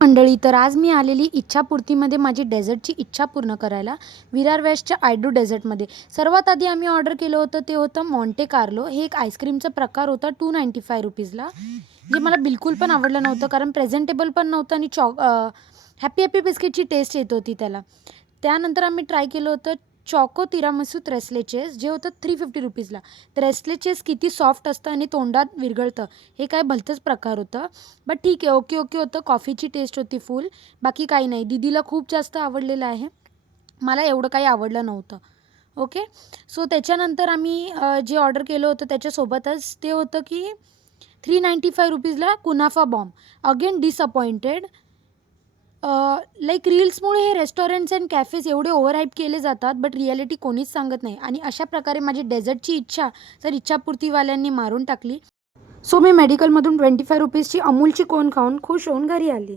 मंडळी, तर आज मी आलेली इच्छापूर्तीमध्ये माझी डेझर्टची इच्छा पूर्ण करायला विरार वेस्टच्या आयडू डेझर्टमध्ये. सर्वात आधी आम्ही ऑर्डर केलं होतं ते होतं मॉन्टे कार्लो. हे एक आईस्क्रीमचा प्रकार होता ₹295 जे मला बिलकुल पण आवडलं नव्हतं, कारण प्रेझेंटेबल पण नव्हतं आणि हॅपी हॅपी बिस्किटची टेस्ट येत होती त्याला. त्यानंतर आम्ही ट्राय केलं होतं चॉको तिरामिसू त्रेसले चेस, जे होतं ₹350. त्रेसले चेस किती सॉफ्ट असतं आणि तोंडात विरघळतं, हे काय भलतंच प्रकार होतं. बट ठीक आहे, ओके ओके होतं. कॉफीची टेस्ट होती फुल, बाकी काही नाही. दीदीला खूप जास्त आवडलेलं आहे, मला एवढं काही आवडलं नव्हतं. ओके. सो त्याच्यानंतर आम्ही जे ऑर्डर केलं होतं त्याच्यासोबतच ते होतं की ₹395ला कुनाफा बॉम्ब. Again disappointed. लाईक रील्समुळे हे रेस्टॉरंट्स अँड कॅफेज एवढे ओव्हर हाईप केले जातात, बट रिॲलिटी कोणीच सांगत नाही. आणि अशा प्रकारे माझी डेझर्टची इच्छा तर इच्छापूर्तीवाल्यांनी मारून टाकली. सो मी मेडिकलमधून ₹25ची अमूलची कोन खाऊन खुश होऊन घरी आली.